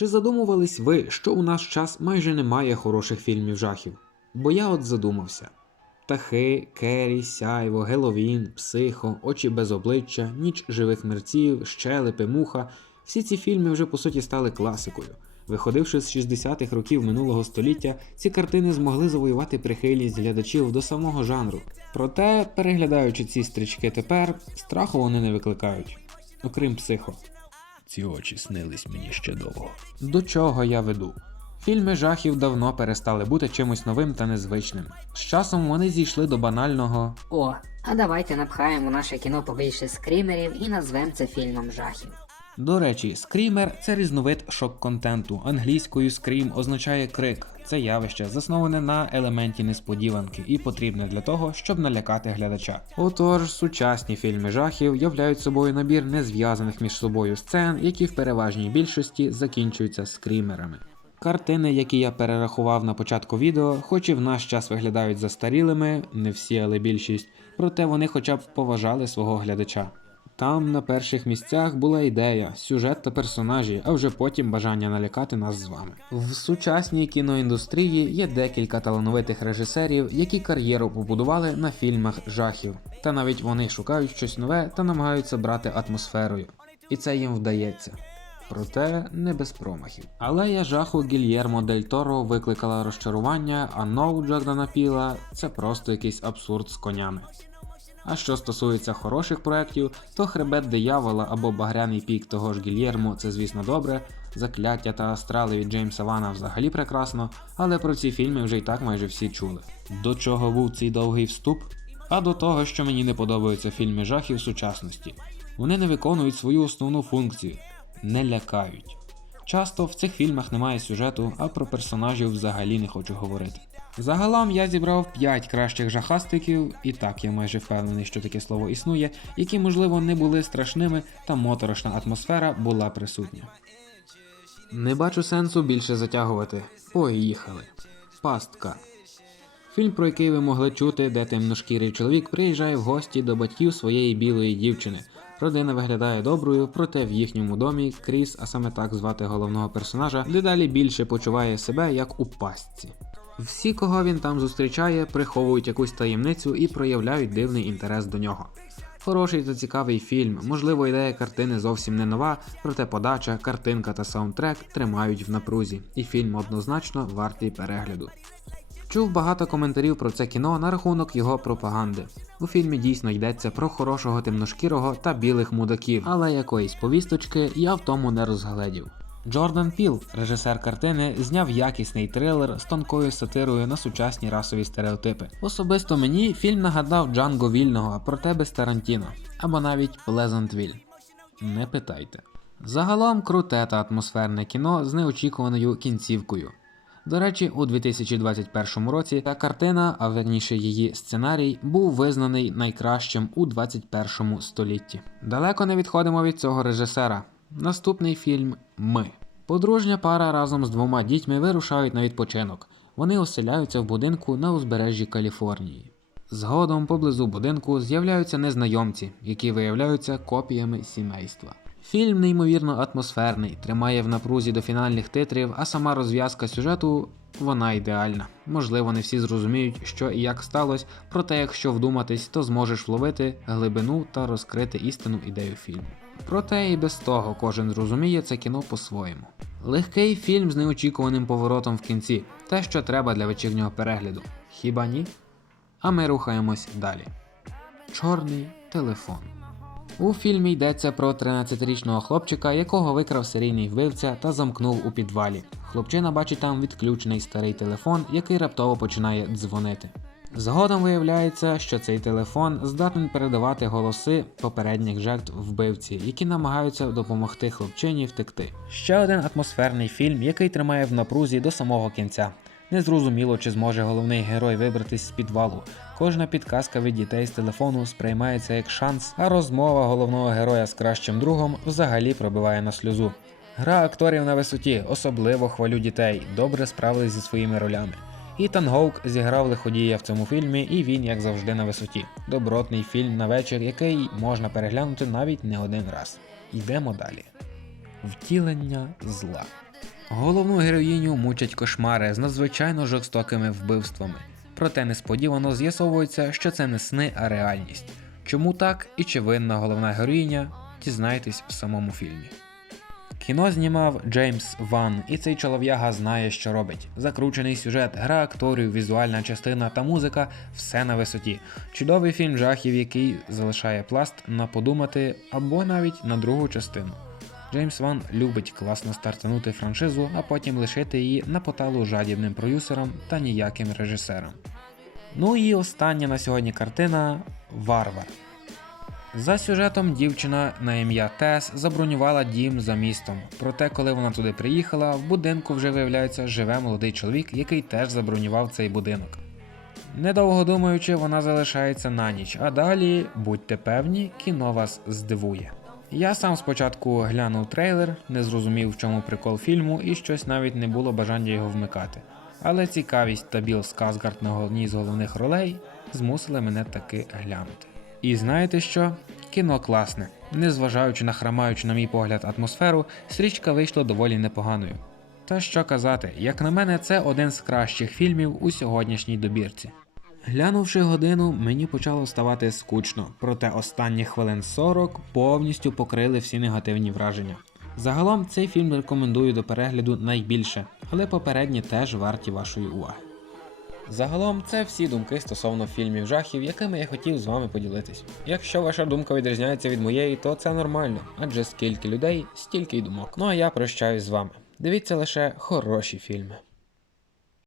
Чи задумувались ви, що у наш час майже немає хороших фільмів жахів? Бо я от задумався. Птахи, Керрі, Сяйво, Геловін, Психо, Очі без обличчя, Ніч живих мерців, Щелепи, Муха. Всі ці фільми вже по суті стали класикою. Виходивши з 60-х років минулого століття, ці картини змогли завоювати прихильність глядачів до самого жанру. Проте, переглядаючи ці стрічки тепер, страху вони не викликають, окрім психо. Ці очі снились мені ще довго. До чого я веду? Фільми жахів давно перестали бути чимось новим та незвичним. З часом вони зійшли до банального О, а давайте напхаємо наше кіно побільше скрімерів і назвемо це фільмом жахів. До речі, скрімер це різновид шок-контенту. Англійською скрім означає крик. Це явище засноване на елементі несподіванки і потрібне для того, щоб налякати глядача. Отож, сучасні фільми жахів являють собою набір незв'язаних між собою сцен, які в переважній більшості закінчуються скрімерами. Картини, які я перерахував на початку відео, хоч і в наш час виглядають застарілими, не всі, але більшість, проте вони хоча б поважали свого глядача. Там на перших місцях була ідея, сюжет та персонажі, а вже потім бажання налякати нас з вами. В сучасній кіноіндустрії є декілька талановитих режисерів, які кар'єру побудували на фільмах жахів. Та навіть вони шукають щось нове та намагаються брати атмосферою. І це їм вдається. Проте не без промахів. Але я жаху Гільєрмо Дель Торо викликала розчарування, а Ноу Джордана Піла це просто якийсь абсурд з конями. А що стосується хороших проєктів, то хребет диявола або багряний пік того ж Гільєрмо це звісно добре, закляття та астрали від Джеймса Вана взагалі прекрасно, але про ці фільми вже й так майже всі чули. До чого був цей довгий вступ? А до того, що мені не подобаються фільми жахів сучасності. Вони не виконують свою основну функцію не лякають. Часто в цих фільмах немає сюжету, а про персонажів взагалі не хочу говорити. Загалом я зібрав 5 кращих жахастиків, і так я майже впевнений, що таке слово існує, які, можливо, не були страшними, та моторошна атмосфера була присутня. Не бачу сенсу більше затягувати. Поїхали. Пастка. Фільм, про який ви могли чути, де темношкірий чоловік приїжджає в гості до батьків своєї білої дівчини. Родина виглядає доброю, проте в їхньому домі Кріс, а саме так звати головного персонажа, дедалі більше почуває себе як у пастці. Всі, кого він там зустрічає, приховують якусь таємницю і проявляють дивний інтерес до нього. Хороший та цікавий фільм, можливо, ідея картини зовсім не нова, проте подача, картинка та саундтрек тримають в напрузі, і фільм однозначно вартий перегляду. Чув багато коментарів про це кіно на рахунок його пропаганди. У фільмі дійсно йдеться про хорошого темношкірого та білих мудаків, але якоїсь повісточки я в тому не розгледів. Джордан Піл, режисер картини, зняв якісний трилер з тонкою сатирою на сучасні расові стереотипи. Особисто мені фільм нагадав Джанго Вільного, проте без Тарантіно, або навіть Плезантвіль. Не питайте. Загалом круте та атмосферне кіно з неочікуваною кінцівкою. До речі, у 2021 році та картина, а верніше її сценарій, був визнаний найкращим у 21 столітті. Далеко не відходимо від цього режисера. Наступний фільм Ми. Подружня пара разом з двома дітьми вирушають на відпочинок. Вони оселяються в будинку на узбережжі Каліфорнії. Згодом поблизу будинку з'являються незнайомці, які виявляються копіями сімейства. Фільм неймовірно атмосферний, тримає в напрузі до фінальних титрів, а сама розв'язка сюжету вона ідеальна. Можливо, не всі зрозуміють, що і як сталося, проте якщо вдуматись, то зможеш вловити глибину та розкрити істинну ідею фільму. Проте і без того кожен зрозуміє це кіно по-своєму. Легкий фільм з неочікуваним поворотом в кінці, те, що треба для вечірнього перегляду. Хіба ні? А ми рухаємось далі. Чорний телефон. У фільмі йдеться про 13-річного хлопчика, якого викрав серійний вбивця та замкнув у підвалі. Хлопчина бачить там відключений старий телефон, який раптово починає дзвонити. Згодом виявляється, що цей телефон здатен передавати голоси попередніх жертв вбивці, які намагаються допомогти хлопчині втекти. Ще один атмосферний фільм, який тримає в напрузі до самого кінця. Незрозуміло, чи зможе головний герой вибратись з підвалу. Кожна підказка від дітей з телефону сприймається як шанс, а розмова головного героя з кращим другом взагалі пробиває на сльозу. Гра акторів на висоті, особливо хвалю дітей, добре справились зі своїми ролями. Ітан Гоук зіграв лиходія в цьому фільмі, і він, як завжди, на висоті. Добротний фільм на вечір, який можна переглянути навіть не один раз. Йдемо далі. Втілення зла. Головну героїню мучать кошмари з надзвичайно жорстокими вбивствами. Проте несподівано з'ясовується, що це не сни, а реальність. Чому так і чи винна головна героїня, дізнайтесь в самому фільмі. Кіно знімав Джеймс Ван, і цей чолов'яга знає, що робить. Закручений сюжет, гра акторів, візуальна частина та музика все на висоті. Чудовий фільм жахів, який залишає пласт на подумати або навіть на другу частину. Джеймс Ван любить класно стартанути франшизу, а потім лишити її на поталу жадібним продюсерам та ніяким режисерам. Ну і остання на сьогодні картина Варвар. За сюжетом дівчина на ім'я Тес забронювала дім за містом. Проте, коли вона туди приїхала, в будинку вже виявляється живе молодий чоловік, який теж забронював цей будинок. Недовго думаючи, вона залишається на ніч, а далі, будьте певні, кіно вас здивує. Я сам спочатку глянув трейлер, не зрозумів, в чому прикол фільму, і щось навіть не було бажання його вмикати. Але цікавість та Біл Сказгард на головній з головних ролей змусили мене таки глянути. І знаєте що? Кіно класне. Незважаючи на храмаючу, на мій погляд, атмосферу, стрічка вийшла доволі непоганою. Та що казати, як на мене, це один з кращих фільмів у сьогоднішній добірці. Глянувши годину, мені почало ставати скучно, проте останні хвилин 40 повністю покрили всі негативні враження. Загалом цей фільм рекомендую до перегляду найбільше, але попередні теж варті вашої уваги. Загалом це всі думки стосовно фільмів жахів, якими я хотів з вами поділитись. Якщо ваша думка відрізняється від моєї, то це нормально, адже скільки людей, стільки й думок. Ну а я прощаюсь з вами. Дивіться лише хороші фільми.